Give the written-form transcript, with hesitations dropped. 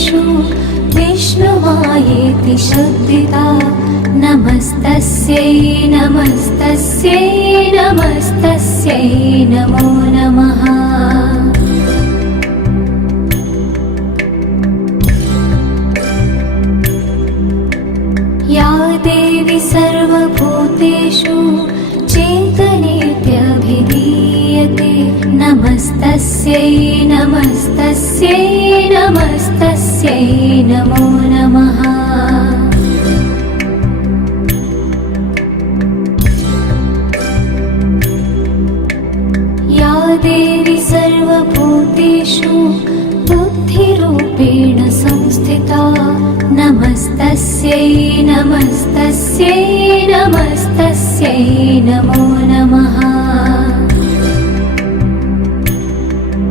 भूतेषु विष्णुमायेति शब्दिता नमस्तस्यै नमस्तस्यै नमस्तस्यै नमो नमः। या देवी सर्वभूतेषु चेतनेत्यभिधीयते नमस्तस्यै नमस्तस्यै नमस्तस्यै नमो नमः। या देवी सर्वभूतेषु बुद्धिरूपेण संस्थिता नमस्तस्यै नमस्तस्यै नमस्तस्यै नमो नमः।